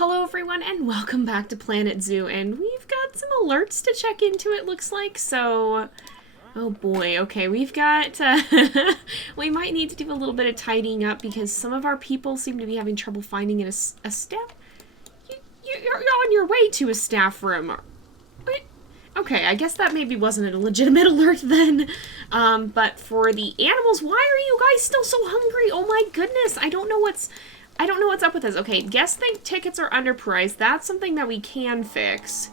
Hello everyone and welcome back to Planet Zoo, and we've got some alerts to check into, it looks like, so... Oh boy, okay, we've got, we might need to do a little bit of tidying up because some of our people seem to be having trouble finding a staff... You're on your way to a staff room. Okay, I guess that maybe wasn't a legitimate alert then. But for the animals, why are you guys still so hungry? Oh my goodness, I don't know what's up with this. Okay, guest tickets are underpriced. That's something that we can fix.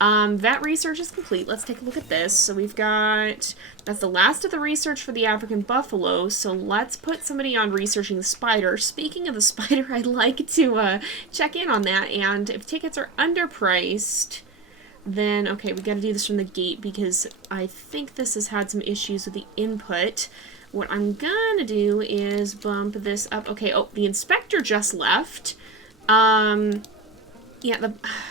Vet research is complete. Let's take a look at this. So we've got... That's the last of the research for the African buffalo, so let's put somebody on researching the spider. Speaking of the spider, I'd like to check in on that, and if tickets are underpriced... Then, okay, we gotta do this from the gate because I think this has had some issues with the input. What I'm gonna do is bump this up. Okay, oh, the inspector just left. Yeah,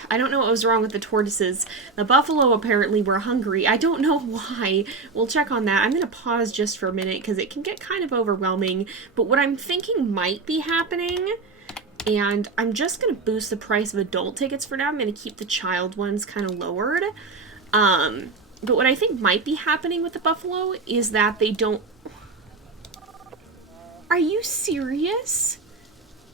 I don't know what was wrong with the tortoises. The buffalo apparently were hungry. I don't know why. We'll check on that. I'm gonna pause just for a minute because it can get kind of overwhelming. But what I'm thinking might be happening... And I'm just going to boost the price of adult tickets for now. I'm going to keep the child ones kind of lowered. But what I think might be happening with the buffalo is that they don't... Are you serious?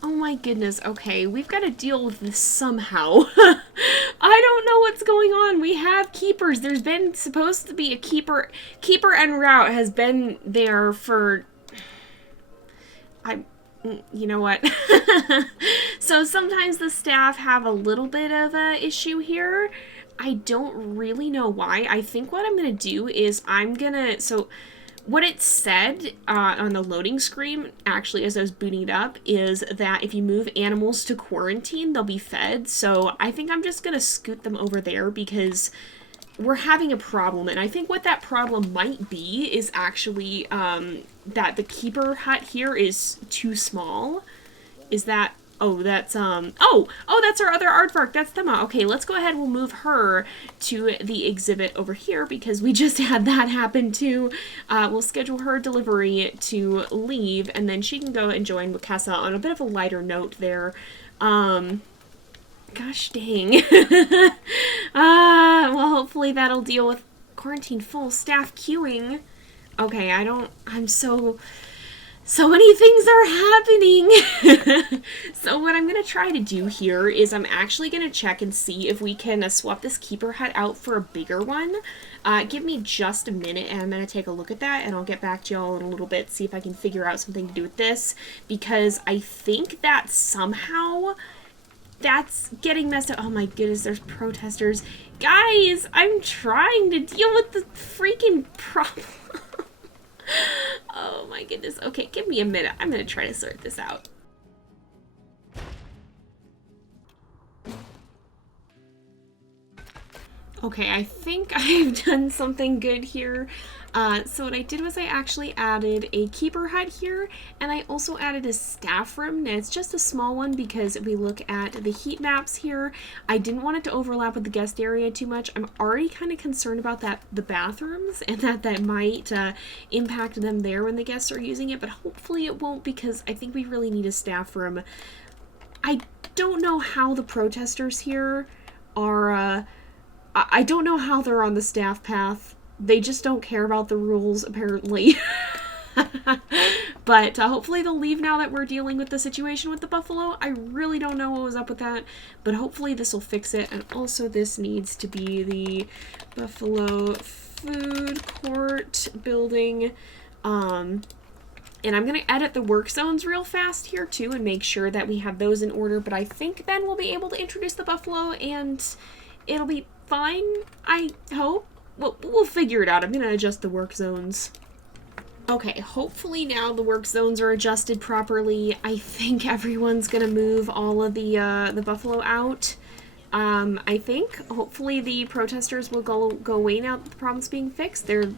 Oh my goodness. Okay, we've got to deal with this somehow. I don't know what's going on. We have keepers. There's been supposed to be a keeper. Keeper en route has been there for... You know what? So sometimes the staff have a little bit of a issue here. I don't really know why. I think what I'm going to do is so what it said on the loading screen, actually, as I was booting it up, is that if you move animals to quarantine, they'll be fed. So I think I'm just going to scoot them over there because... we're having a problem, and I think what that problem might be is actually, that the keeper hut here is too small. Is that, that's our other aardvark, that's Thema. Okay, let's go ahead, we'll move her to the exhibit over here, because we just had that happen too. We'll schedule her delivery to leave, and then she can go and join Wakasa on a bit of a lighter note there. Gosh dang. Well, hopefully that'll deal with quarantine full staff queuing. Okay, so many things are happening. So what I'm going to try to do here is I'm actually going to check and see if we can swap this keeper hut out for a bigger one. Give me just a minute and I'm going to take a look at that and I'll get back to y'all in a little bit, see if I can figure out something to do with this, because I think that somehow... that's getting messed up. Oh my goodness, there's protesters. Guys, I'm trying to deal with the freaking problem. Oh my goodness. Okay, give me a minute. I'm gonna try to sort this out. Okay, I think I've done something good here. So what I did was I actually added a keeper hut here, and I also added a staff room. Now it's just a small one because if we look at the heat maps here, I didn't want it to overlap with the guest area too much. I'm already kind of concerned about the bathrooms, and that might impact them there when the guests are using it, but hopefully it won't, because I think we really need a staff room. I don't know how the protesters here are... I don't know how they're on the staff path. They just don't care about the rules, apparently. But hopefully they'll leave now that we're dealing with the situation with the buffalo. I really don't know what was up with that, but hopefully this will fix it. And also this needs to be the buffalo food court building. And I'm going to edit the work zones real fast here too and make sure that we have those in order. But I think then we'll be able to introduce the buffalo and it'll be fine, I hope. We'll figure it out. I'm going to adjust the work zones. Okay, hopefully now the work zones are adjusted properly. I think everyone's going to move all of the buffalo out. I think hopefully the protesters will go away now that the problem's being fixed. They're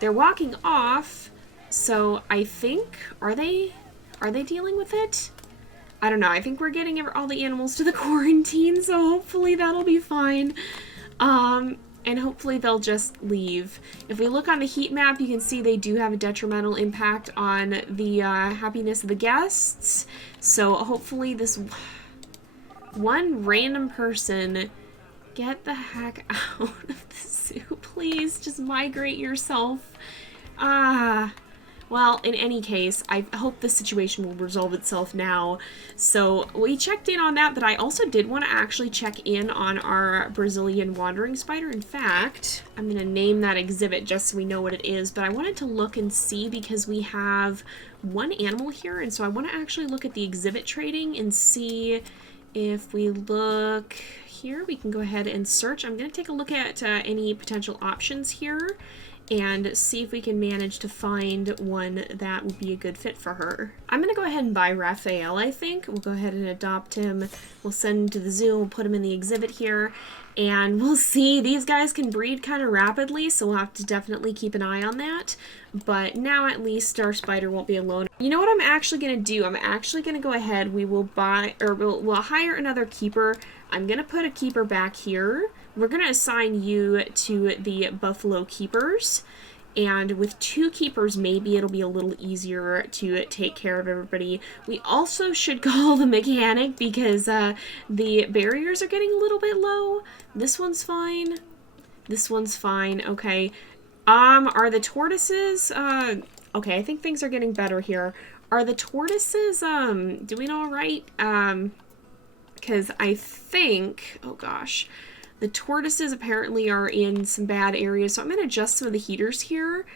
walking off, so I think are they dealing with it? I don't know. I think we're getting all the animals to the quarantine, so hopefully that'll be fine. And hopefully they'll just leave. If we look on the heat map, you can see they do have a detrimental impact on the happiness of the guests. So hopefully this One random person, get the heck out of the zoo, please. Just migrate yourself. Well, in any case, I hope the situation will resolve itself now. So we checked in on that, but I also did want to actually check in on our Brazilian wandering spider. In fact, I'm going to name that exhibit just so we know what it is, but I wanted to look and see because we have one animal here, and so I want to actually look at the exhibit trading and see if we look here. We can go ahead and search. I'm going to take a look at any potential options here and see if we can manage to find one that would be a good fit for her. I'm gonna go ahead and buy Raphael, I think. We'll go ahead and adopt him. We'll send him to the zoo, we'll put him in the exhibit here, and we'll see. These guys can breed kind of rapidly, so we'll have to definitely keep an eye on that. But now at least our spider won't be alone. You know what I'm actually gonna do? I'm actually gonna go ahead, we will buy, or we'll hire another keeper. I'm gonna put a keeper back here. We're going to assign you to the buffalo keepers, and with 2 keepers maybe it'll be a little easier to take care of everybody. We also should call the mechanic because the barriers are getting a little bit low. This one's fine. This one's fine. Okay. Are the tortoises okay, I think things are getting better here. Are the tortoises doing all right? Because I think, oh gosh, the tortoises apparently are in some bad areas, so I'm going to adjust some of the heaters here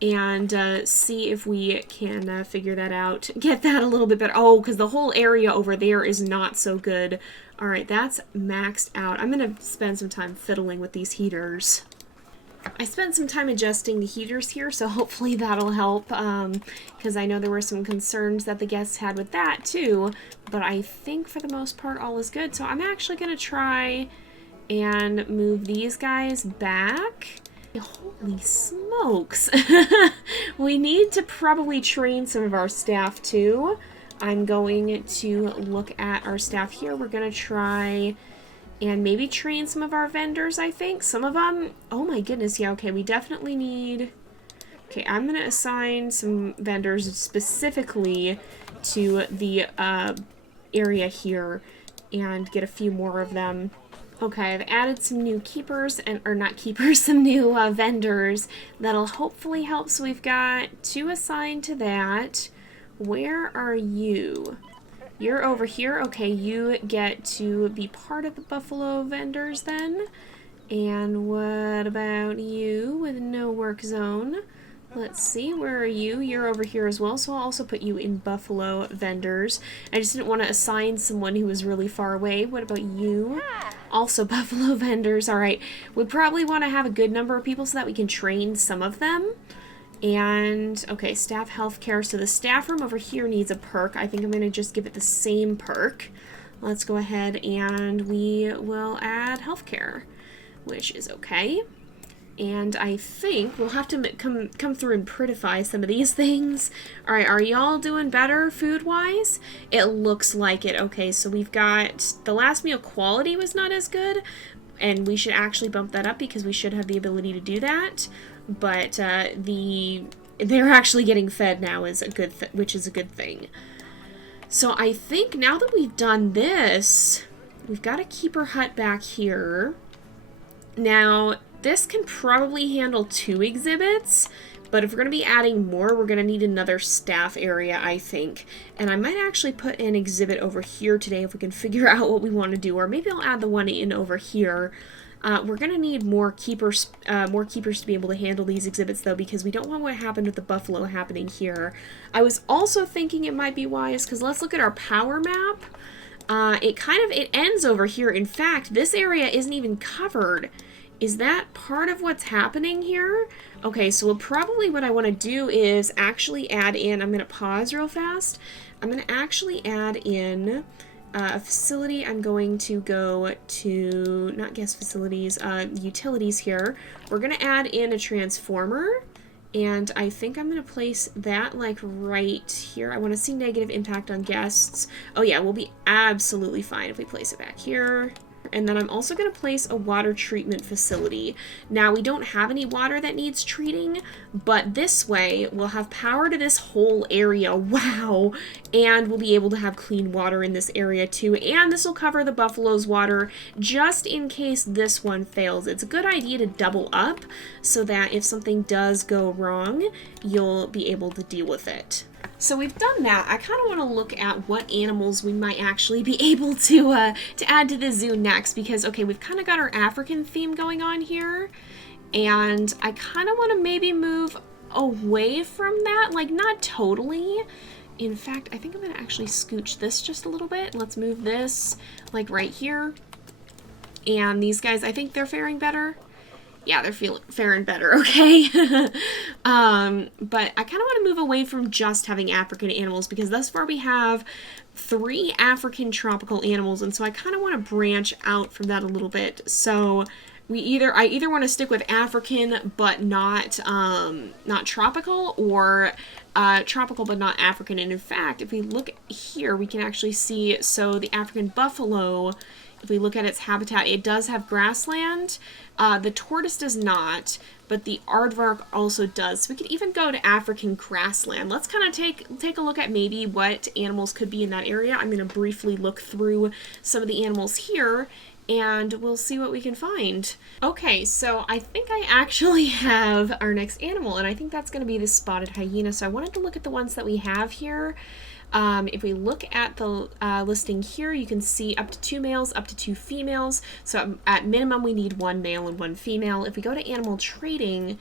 and see if we can figure that out. Get that a little bit better. Oh, because the whole area over there is not so good. All right, that's maxed out. I'm going to spend some time fiddling with these heaters. I spent some time adjusting the heaters here, so hopefully that'll help, because I know there were some concerns that the guests had with that too, but I think for the most part all is good. So I'm actually going to try and move these guys back. Holy smokes. We need to probably train some of our staff too. I'm going to look at our staff here. We're going to try and maybe train some of our vendors, I think. Some of them, oh my goodness, yeah, okay, we definitely need... Okay, I'm going to assign some vendors specifically to the area here and get a few more of them. Okay, I've added some new keepers, or not keepers, some new vendors that'll hopefully help. So we've got 2 assigned to that. Where are you? You're over here. Okay, you get to be part of the buffalo vendors then. And what about you with no work zone? Let's see, where are you? You're over here as well, so I'll also put you in buffalo vendors. I just didn't want to assign someone who was really far away. What about you? Also buffalo vendors. All right, we probably want to have a good number of people so that we can train some of them. And, okay, staff healthcare. So the staff room over here needs a perk. I think I'm going to just give it the same perk. Let's go ahead and we will add healthcare, which is okay. And I think we'll have to come through and prettify some of these things. All right, are y'all doing better food-wise? It looks like it. Okay, so we've got the last meal quality was not as good, and we should actually bump that up because we should have the ability to do that. But they're actually getting fed now is a good which is a good thing. So I think now that we've done this, we've got a keeper hut back here. Now, this can probably handle 2 exhibits, but if we're going to be adding more, we're going to need another staff area, I think. And I might actually put an exhibit over here today if we can figure out what we want to do, or maybe I'll add the one in over here. We're going to need more keepers to be able to handle these exhibits, though, because we don't want what happened with the buffalo happening here. I was also thinking it might be wise, because let's look at our power map. It ends over here. In fact, this area isn't even covered. Is that part of what's happening here? Okay, so probably what I want to do is actually add in, I'm going to pause real fast. I'm going to actually add in a facility. I'm going to go to, not guest facilities, utilities here. We're going to add in a transformer, and I think I'm going to place that like right here. I want to see negative impact on guests. Oh yeah, we'll be absolutely fine if we place it back here. And then I'm also going to place a water treatment facility. Now, we don't have any water that needs treating, but this way we'll have power to this whole area. Wow! And we'll be able to have clean water in this area too. And this will cover the buffalo's water just in case this one fails. It's a good idea to double up so that if something does go wrong, you'll be able to deal with it. So we've done that. I kind of want to look at what animals we might actually be able to add to the zoo next, because, okay, we've kind of got our African theme going on here, and I kind of want to maybe move away from that, like not totally. In fact, I think I'm going to actually scooch this just a little bit. Let's move this like right here. And these guys, I think they're faring better. Yeah, they're faring better, okay? But I kind of want to move away from just having African animals, because thus far we have 3 African tropical animals, and so I kind of want to branch out from that a little bit. So I either want to stick with African but not tropical, or tropical but not African. And in fact, if we look here, we can actually see, so the African buffalo, if we look at its habitat, it does have grassland. The tortoise does not, but the aardvark also does. So we could even go to African grassland. Let's kind of take a look at maybe what animals could be in that area. I'm going to briefly look through some of the animals here, and we'll see what we can find. Okay, so I think I actually have our next animal, and I think that's going to be the spotted hyena. So I wanted to look at the ones that we have here. If we look at the listing here, you can see up to 2 males, up to 2 females. So at minimum, we need 1 male and 1 female. If we go to animal trading,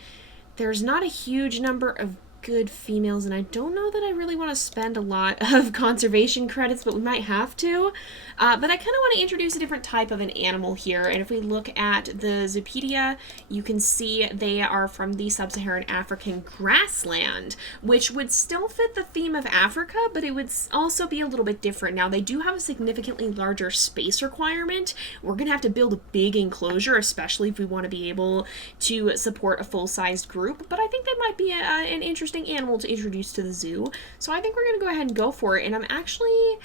there's not a huge number of good females, and I don't know that I really want to spend a lot of conservation credits, but we might have to. But I kind of want to introduce a different type of an animal here, and if we look at the Zoopedia, you can see they are from the sub-Saharan African grassland, which would still fit the theme of Africa, but it would also be a little bit different. Now, they do have a significantly larger space requirement. We're going to have to build a big enclosure, especially if we want to be able to support a full-sized group, but I think they might be an interesting animal to introduce to the zoo. So I think we're going to go ahead and go for it. And I'm actually,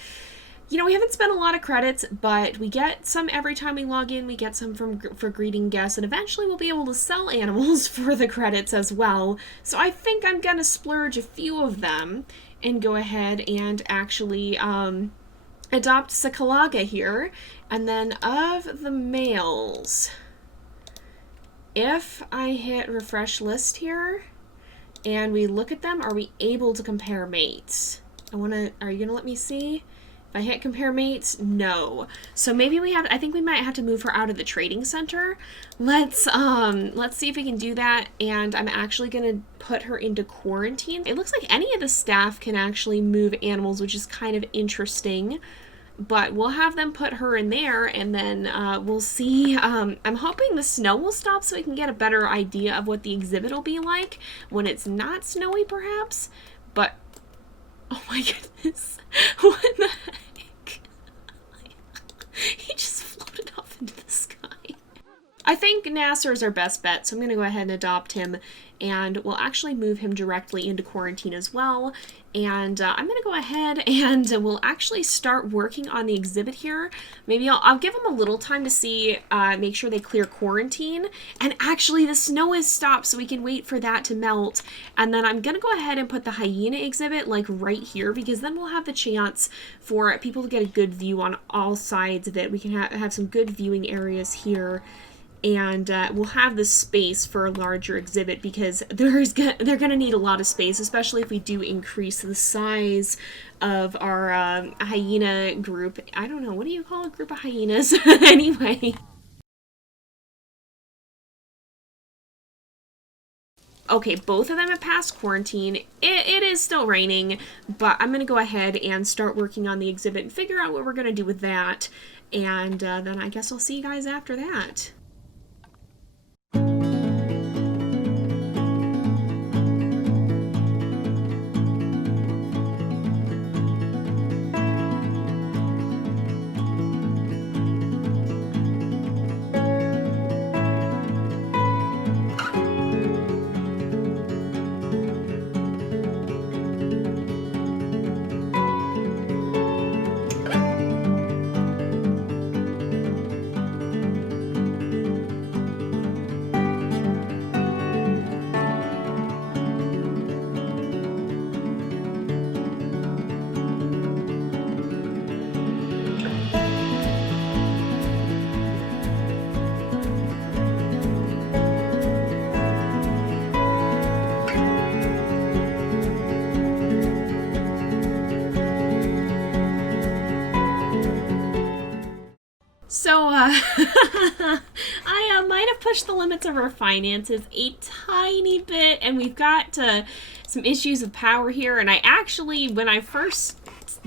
we haven't spent a lot of credits, but we get some every time we log in. We get some for greeting guests, and eventually we'll be able to sell animals for the credits as well. So I think I'm going to splurge a few of them and go ahead and actually adopt Sakalaga here. And then of the males, if I hit refresh list here, and we look at them, are we able to compare mates? Are you gonna let me see? If I hit compare mates, no. So maybe I think we might have to move her out of the trading center. Let's see if we can do that, and I'm actually gonna put her into quarantine. It looks like any of the staff can actually move animals, which is kind of interesting. But we'll have them put her in there, and then we'll see. I'm hoping the snow will stop so we can get a better idea of what the exhibit will be like when it's not snowy, perhaps. But, oh my goodness, what the heck? He just floated off into the sky. I think Nasser is our best bet, so I'm going to go ahead and adopt him, and we'll actually move him directly into quarantine as well. And I'm going to go ahead and we'll actually start working on the exhibit here. Maybe I'll give them a little time to see, make sure they clear quarantine. And actually the snow is stopped, so we can wait for that to melt. And then I'm going to go ahead and put the hyena exhibit like right here, because then we'll have the chance for people to get a good view on all sides of it. We can have some good viewing areas here. And we'll have the space for a larger exhibit, because they're going to need a lot of space, especially if we do increase the size of our hyena group. I don't know, what do you call a group of hyenas? Anyway. Okay, both of them have passed quarantine. It is still raining, but I'm going to go ahead and start working on the exhibit and figure out what we're going to do with that. And then I guess I'll see you guys after that. I might have pushed the limits of our finances a tiny bit, and we've got some issues with power here. And I actually, when I first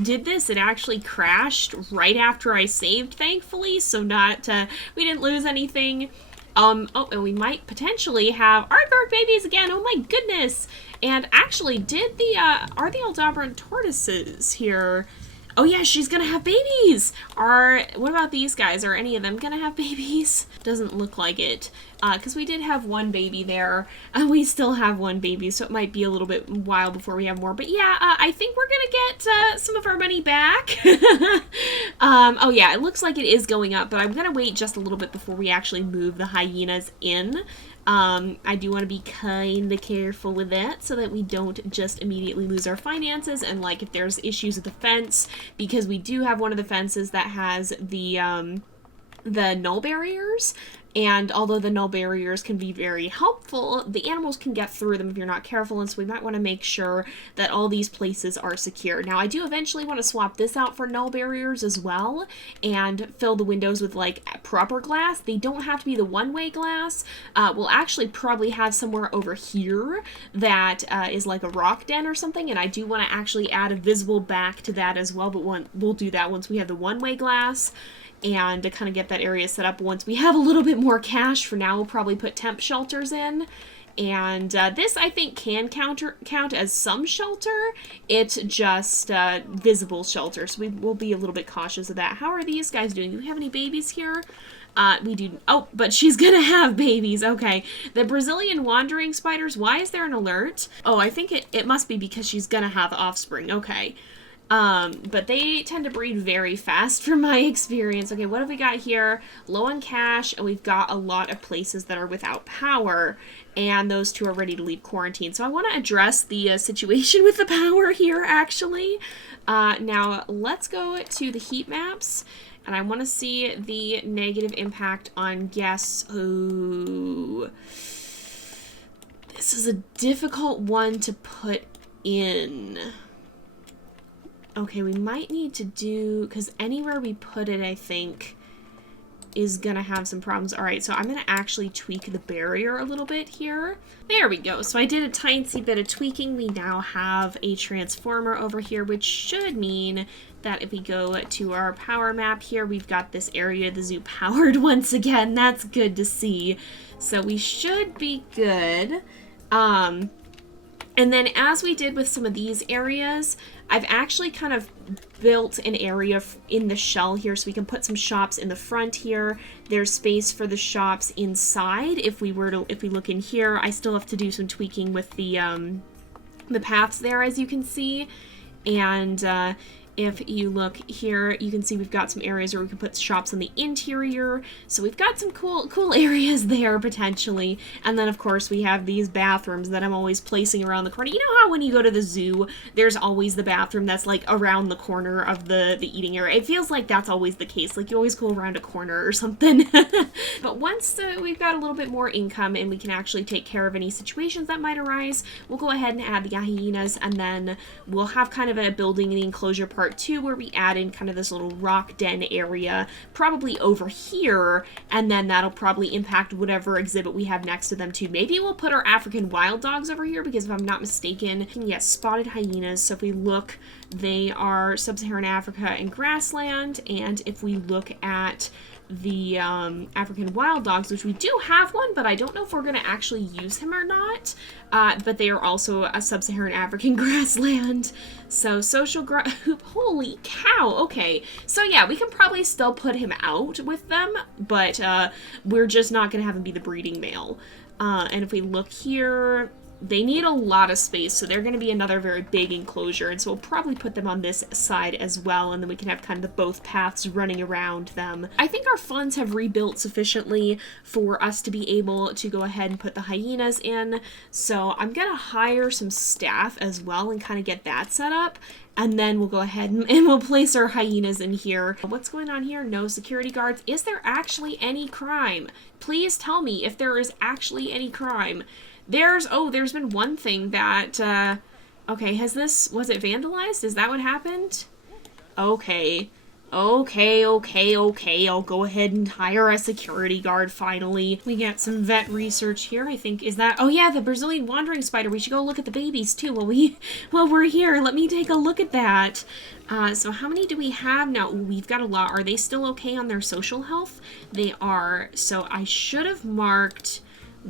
did this, it actually crashed right after I saved, thankfully, so not, we didn't lose anything. Oh, and we might potentially have aardvark babies again. Oh my goodness. And actually, are the Aldabra and Tortoises here? Oh yeah, she's gonna have babies! What about these guys? Are any of them gonna have babies? Doesn't look like it. Because we did have one baby there, and we still have one baby, so it might be a little bit while before we have more. But yeah, I think we're gonna get some of our money back. Oh yeah, it looks like it is going up, but I'm gonna wait just a little bit before we actually move the hyenas in. I do want to be kind of careful with that so that we don't just immediately lose our finances, and like if there's issues with the fence, because we do have one of the fences that has the null barriers, and although the null barriers can be very helpful, the animals can get through them if you're not careful, and so we might want to make sure that all these places are secure. Now, I do eventually want to swap this out for null barriers as well, and fill the windows with, like, proper glass. They don't have to be the one-way glass. We'll actually probably have somewhere over here that is like a rock den or something, and I do want to actually add a visible back to that as well, but we'll do that once we have the one-way glass. And to kind of get that area set up once we have a little bit more cash. For now, we'll probably put temp shelters in. And this, I think, can count as some shelter. It's just visible shelter, so we will be a little bit cautious of that. How are these guys doing? Do we have any babies here? We do. Oh, but she's gonna have babies. Okay. The Brazilian wandering spiders, why is there an alert? Oh, I think it must be because she's gonna have offspring. Okay. But they tend to breed very fast from my experience. Okay, what have we got here? Low on cash, and we've got a lot of places that are without power, and those two are ready to leave quarantine. So I want to address the situation with the power here, actually. Now, let's go to the heat maps, and I want to see the negative impact on guests. Ooh. This is a difficult one to put in. Okay, we might need to do, because anywhere we put it, I think, is going to have some problems. All right, so I'm going to actually tweak the barrier a little bit here. There we go. So I did a tiny bit of tweaking. We now have a transformer over here, which should mean that if we go to our power map here, we've got this area of the zoo powered once again. That's good to see. So we should be good. And then as we did with some of these areas, I've actually kind of built an area in the shell here so we can put some shops in the front here. There's space for the shops inside. If we look in here, I still have to do some tweaking with the paths there, as you can see. And if you look here, you can see we've got some areas where we can put shops in the interior. So we've got some cool areas there, potentially. And then, of course, we have these bathrooms that I'm always placing around the corner. You know how when you go to the zoo, there's always the bathroom that's, like, around the corner of the eating area? It feels like that's always the case. Like, you always go around a corner or something. But once we've got a little bit more income and we can actually take care of any situations that might arise, we'll go ahead and add the hyenas, and then we'll have kind of a building and enclosure part 2 where we add in kind of this little rock den area, probably over here, and then that'll probably impact whatever exhibit we have next to them too. Maybe we'll put our African wild dogs over here, because if I'm not mistaken, yes, spotted hyenas. So if we look, they are sub-Saharan Africa and grassland, and if we look at the African wild dogs, which we do have one, but I don't know if we're going to actually use him or not, but they are also a sub-Saharan African grassland. So social holy cow, okay. So yeah, we can probably still put him out with them, but we're just not going to have him be the breeding male. And if we look here, they need a lot of space, so they're going to be another very big enclosure, and so we'll probably put them on this side as well, and then we can have kind of the both paths running around them. I think our funds have rebuilt sufficiently for us to be able to go ahead and put the hyenas in, so I'm going to hire some staff as well and kind of get that set up. And then we'll go ahead and we'll place our hyenas in here. What's going on here? No security guards. Is there actually any crime? Please tell me if there is actually any crime. There's been one thing that, okay, was it vandalized? Is that what happened? Okay. Okay, I'll go ahead and hire a security guard finally. We got some vet research here, I think. Is that... Oh yeah, the Brazilian wandering spider. We should go look at the babies too while we're here. Let me take a look at that. So how many do we have now? Ooh, we've got a lot. Are they still okay on their social health? They are. So I should have marked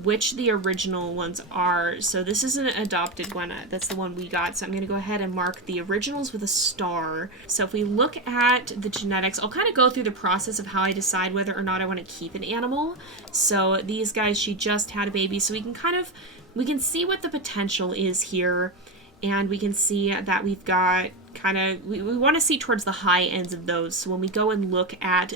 which the original ones are. So this is an adopted one. That's the one we got. So I'm going to go ahead and mark the originals with a star. So if we look at the genetics, I'll kind of go through the process of how I decide whether or not I want to keep an animal. So these guys, she just had a baby. So we can see what the potential is here. And we can see that we've got we want to see towards the high ends of those. So when we go and look at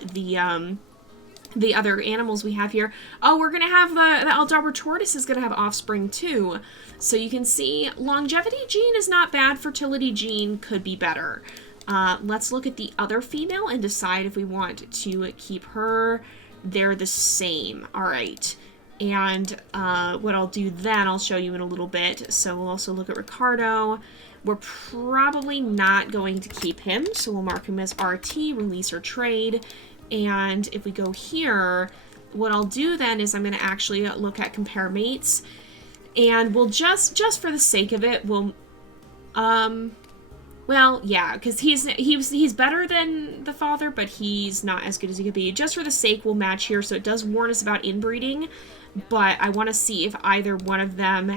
the other animals we have here. Oh, we're going to have the Aldabra tortoise is going to have offspring too. So you can see longevity gene is not bad. Fertility gene could be better. Let's look at the other female and decide if we want to keep her. They're the same. All right. And what I'll do then, I'll show you in a little bit. So we'll also look at Ricardo. We're probably not going to keep him. So we'll mark him as RT, release or trade. And if we go here, what I'll do then is I'm going to actually look at compare mates, and we'll just for the sake of it, we'll, well, yeah, because he's better than the father, but he's not as good as he could be. Just for the sake, we'll match here, so it does warn us about inbreeding, but I want to see if either one of them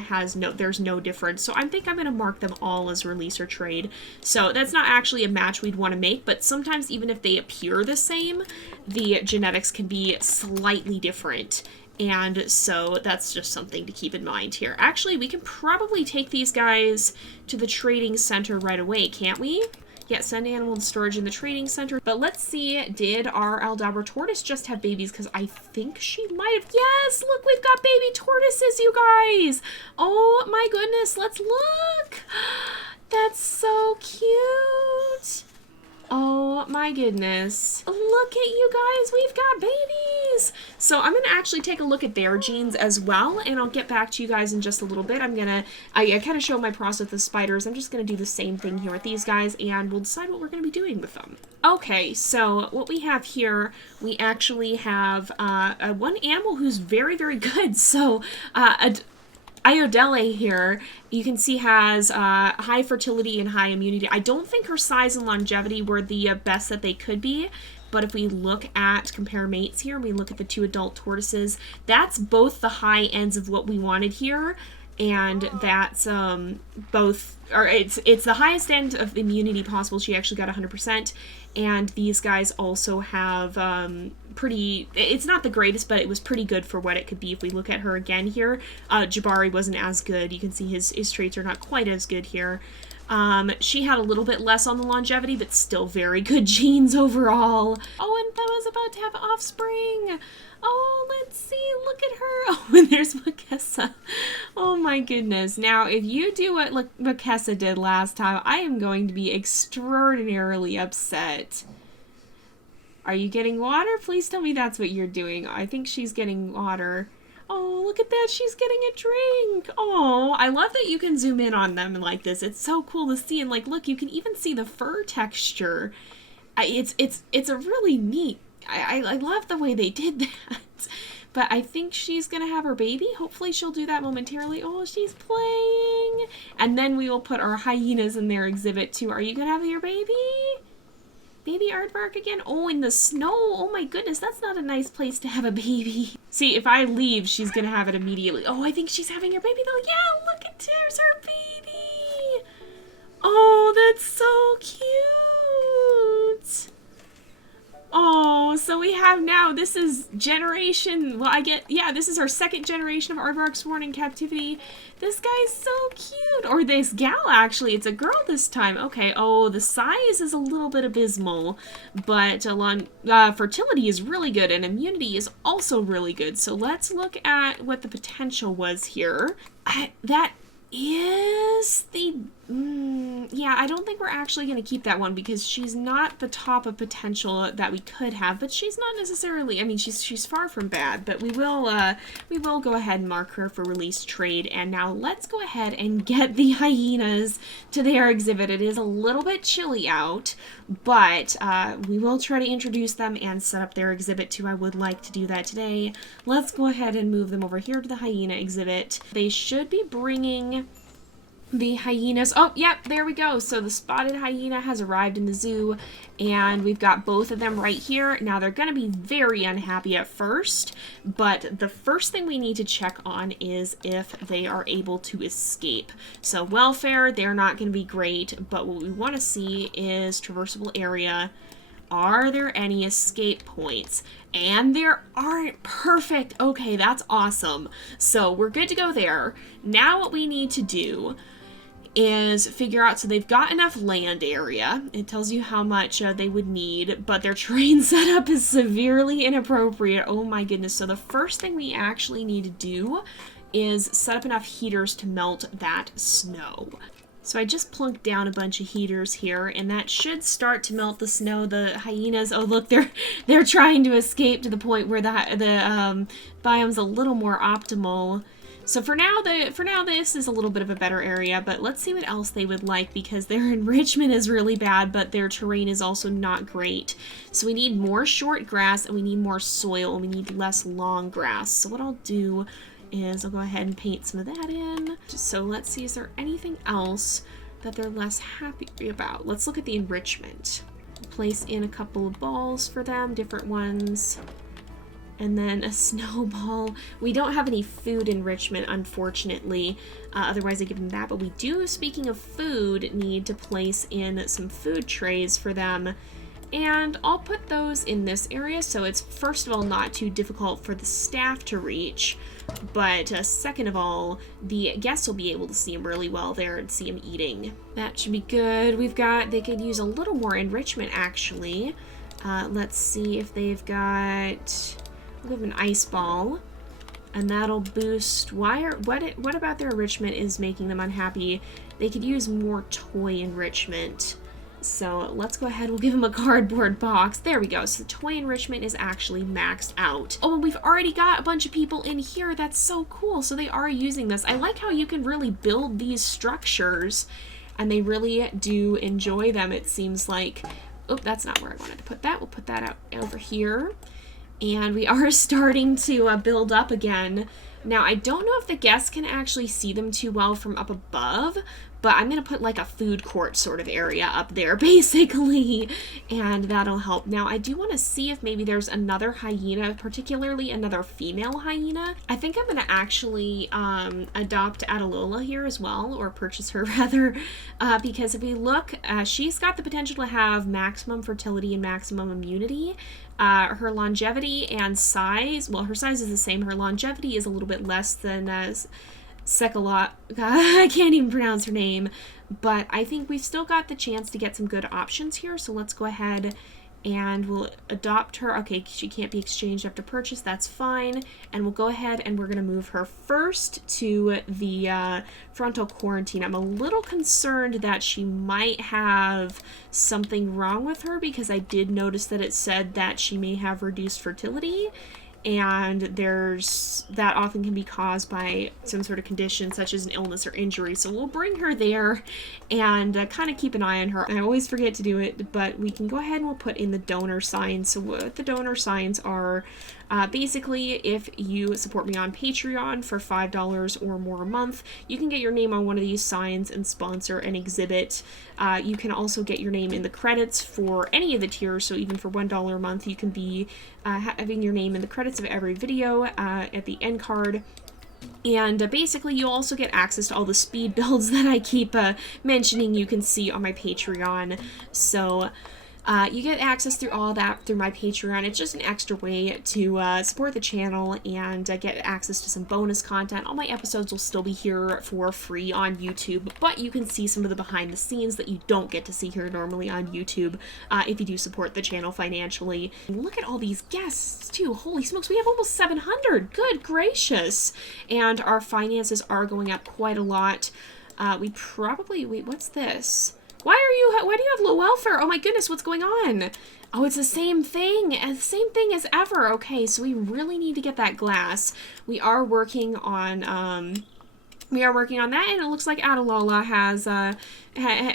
there's no difference. So I think I'm going to mark them all as release or trade. So that's not actually a match we'd want to make, but sometimes even if they appear the same, the genetics can be slightly different. And so that's just something to keep in mind here. Actually, we can probably take these guys to the trading center right away, can't we? Yeah, send animal to storage in the trading center. But let's see, did our Aldabra tortoise just have babies? Because I think she might have. Yes, look, we've got baby tortoises, you guys. Oh my goodness, let's look. That's so cute. Oh my goodness. Look at you guys, we've got babies. So I'm going to actually take a look at their genes as well, and I'll get back to you guys in just a little bit. I kind of show my process with spiders. I'm just going to do the same thing here with these guys, and we'll decide what we're going to be doing with them. Okay, so what we have here, we actually have one animal who's very, very good. So Iodele here, you can see has high fertility and high immunity. I don't think her size and longevity were the best that they could be, but if we look at compare mates here, we look at the two adult tortoises, that's both the high ends of what we wanted here, and that's it's the highest end of immunity possible. She actually got 100%, and these guys also have it's not the greatest, but it was pretty good for what it could be. If we look at her again here, Jabari wasn't as good. You can see his traits are not quite as good here. She had a little bit less on the longevity, but still very good genes overall. Oh, and Bella's about to have offspring. Oh, let's see, look at her. Oh, and there's Makessa. Oh my goodness. Now, if you do what Makessa did last time, I am going to be extraordinarily upset. Are you getting water? Please tell me that's what you're doing. I think she's getting water. Oh, look at that. She's getting a drink. Oh, I love that you can zoom in on them like this. It's so cool to see. And like, look, you can even see the fur texture. It's a really neat. I love the way they did that. But I think she's going to have her baby. Hopefully she'll do that momentarily. Oh, she's playing. And then we will put our hyenas in their exhibit too. Are you going to have your baby? Baby aardvark again? Oh, in the snow. Oh my goodness, that's not a nice place to have a baby. See, if I leave, she's going to have it immediately. Oh, I think she's having her baby though. Yeah, look at there's her baby. Oh, that's so cute. Oh, so we have now, this is generation, this is our second generation of aardvarks sworn in captivity. This guy's so cute. Or this gal, actually. It's a girl this time. Okay, oh, the size is a little bit abysmal, but fertility is really good, and immunity is also really good. So let's look at what the potential was here. Yeah, yeah, I don't think we're actually going to keep that one because she's not the top of potential that we could have, but she's not necessarily, I mean, she's far from bad, but we will go ahead and mark her for release trade. And now let's go ahead and get the hyenas to their exhibit. It is a little bit chilly out, but we will try to introduce them and set up their exhibit too. I would like to do that today. Let's go ahead and move them over here to the hyena exhibit. They should be bringing the hyenas. Oh, yep, there we go. So the spotted hyena has arrived in the zoo, and we've got both of them right here. Now, they're going to be very unhappy at first, but the first thing we need to check on is if they are able to escape. So welfare, they're not going to be great, but what we want to see is traversable area. Are there any escape points? And there aren't. Perfect. Okay, that's awesome. So we're good to go there. Now what we need to do is figure out, so they've got enough land area. It tells you how much they would need, but their terrain setup is severely inappropriate. Oh my goodness. So the first thing we actually need to do is set up enough heaters to melt that snow. So I just plunked down a bunch of heaters here, and that should start to melt the snow. The hyenas, oh look, they're trying to escape to the point where the biome's a little more optimal. So for now, this is a little bit of a better area, but let's see what else they would like, because their enrichment is really bad, but their terrain is also not great. So we need more short grass, and we need more soil, and we need less long grass. So what I'll do is I'll go ahead and paint some of that in. So let's see, is there anything else that they're less happy about? Let's look at the enrichment. Place in a couple of balls for them, different ones. And then a snowball. We don't have any food enrichment, unfortunately. Otherwise, I give them that. But we do, speaking of food, need to place in some food trays for them. And I'll put those in this area, so it's, first of all, not too difficult for the staff to reach. But second of all, the guests will be able to see them really well there and see them eating. That should be good. They could use a little more enrichment, actually. Let's see if they've got... We have an ice ball, and that'll boost. What about their enrichment is making them unhappy? They could use more toy enrichment. So let's go ahead. We'll give them a cardboard box. There we go. So the toy enrichment is actually maxed out. Oh, and we've already got a bunch of people in here. That's so cool. So they are using this. I like how you can really build these structures, and they really do enjoy them, it seems like. Oh, that's not where I wanted to put that. We'll put that out over here. And we are starting to build up again. Now, I don't know if the guests can actually see them too well from up above, but I'm going to put like a food court sort of area up there, basically, and that'll help. Now, I do want to see if maybe there's another hyena, particularly another female hyena. I think I'm going to actually adopt Aldabra here as well, or purchase her rather, because if we look, she's got the potential to have maximum fertility and maximum immunity. Her longevity and size, well, her size is the same. Her longevity is a little bit less than Sekalot. I can't even pronounce her name, but I think we've still got the chance to get some good options here. So let's go ahead and we'll adopt her. Okay, she can't be exchanged after purchase. That's fine. And we'll go ahead and we're going to move her first to the frontal quarantine. I'm a little concerned that she might have something wrong with her, because I did notice that it said that she may have reduced fertility. And that often can be caused by some sort of condition such as an illness or injury. So we'll bring her there and kind of keep an eye on her. I always forget to do it, but we can go ahead and we'll put in the donor signs. So what the donor signs are, basically, if you support me on Patreon for $5 or more a month, you can get your name on one of these signs and sponsor an exhibit. You can also get your name in the credits for any of the tiers, so even for $1 a month, you can be having your name in the credits of every video at the end card. And basically, you'll also get access to all the speed builds that I keep mentioning you can see on my Patreon. So you get access through all that through my Patreon. It's just an extra way to support the channel and get access to some bonus content. All my episodes will still be here for free on YouTube, but you can see some of the behind the scenes that you don't get to see here normally on YouTube if you do support the channel financially. Look at all these guests too. Holy smokes, we have almost 700. Good gracious. And our finances are going up quite a lot. We probably, wait, what's this? Why do you have low welfare? Oh my goodness, what's going on? Oh, it's the same thing as ever. Okay, so we really need to get that glass. We are working on that, and it looks like Adalola has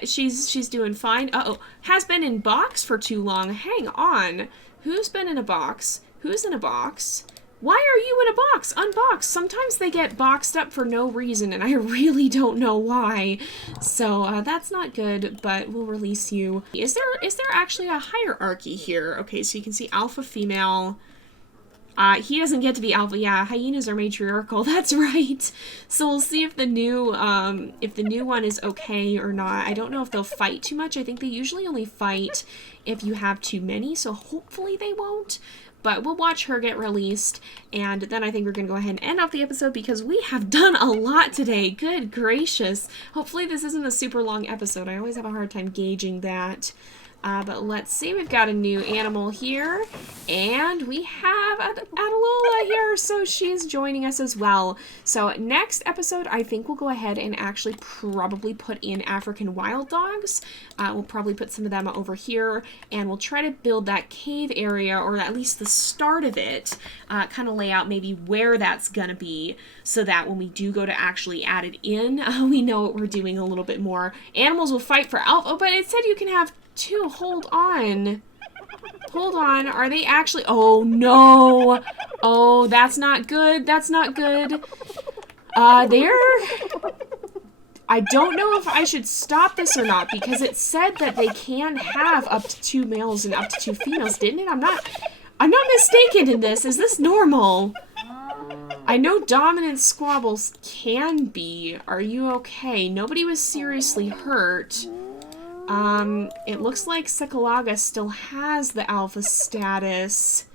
she's doing fine. Uh-oh, has been in box for too long. Hang on. Who's been in a box? Who's in a box? Why are you in a box? Unbox. Sometimes they get boxed up for no reason, and I really don't know why. So that's not good, but we'll release you. Is there actually a hierarchy here? Okay, so you can see alpha, female. He doesn't get to be alpha. Yeah, hyenas are matriarchal. That's right. So we'll see if the new one is okay or not. I don't know if they'll fight too much. I think they usually only fight if you have too many, so hopefully they won't. But we'll watch her get released, and then I think we're going to go ahead and end off the episode because we have done a lot today. Good gracious. Hopefully this isn't a super long episode. I always have a hard time gauging that. But let's see, we've got a new animal here, and we have Adalola here, so she's joining us as well. So next episode, I think we'll go ahead and actually probably put in African wild dogs. We'll probably put some of them over here, and we'll try to build that cave area, or at least the start of it, kind of lay out maybe where that's gonna be, so that when we do go to actually add it in, we know what we're doing a little bit more. Animals will fight for alpha. Oh, but it said you can have two. Hold on. Hold on. Are they actually... Oh, no. Oh, that's not good. That's not good. I don't know if I should stop this or not, because it said that they can have up to 2 males and up to 2 females, didn't it? I'm not mistaken in this. Is this normal? I know dominant squabbles can be. Are you okay? Nobody was seriously hurt. It looks like Sekalaga still has the alpha status.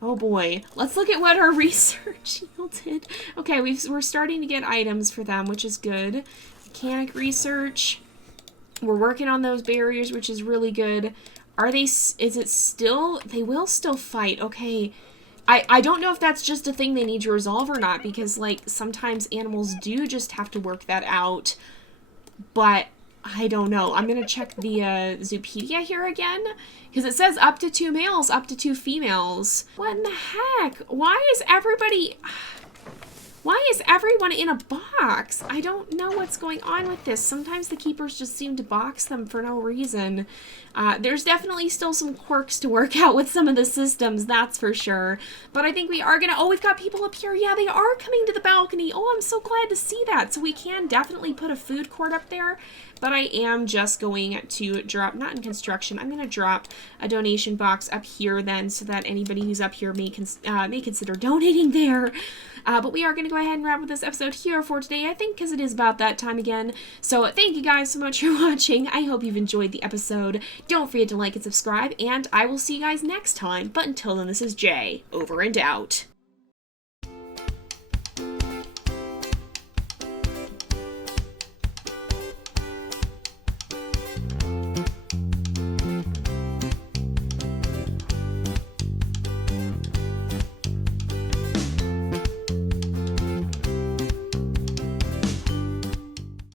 Oh boy. Let's look at what our research yielded. Okay, we're starting to get items for them, which is good. Mechanic research. We're working on those barriers, which is really good. Is it still... They will still fight. Okay. I don't know if that's just a thing they need to resolve or not, because, like, sometimes animals do just have to work that out. But... I don't know. I'm going to check the Zoopedia here again, because it says up to 2 males, up to 2 females. What in the heck? Why is everyone in a box? I don't know what's going on with this. Sometimes the keepers just seem to box them for no reason. There's definitely still some quirks to work out with some of the systems, that's for sure. But I think we are gonna... Oh, we've got people up here. Yeah, they are coming to the balcony. Oh, I'm so glad to see that. So we can definitely put a food court up there. But I am just going to drop, not in construction, I'm going to drop a donation box up here then, so that anybody who's up here may consider donating there. But we are going to go ahead and wrap up this episode here for today, I think, because it is about that time again. So thank you guys so much for watching. I hope you've enjoyed the episode. Don't forget to like and subscribe, and I will see you guys next time. But until then, this is Jay, over and out.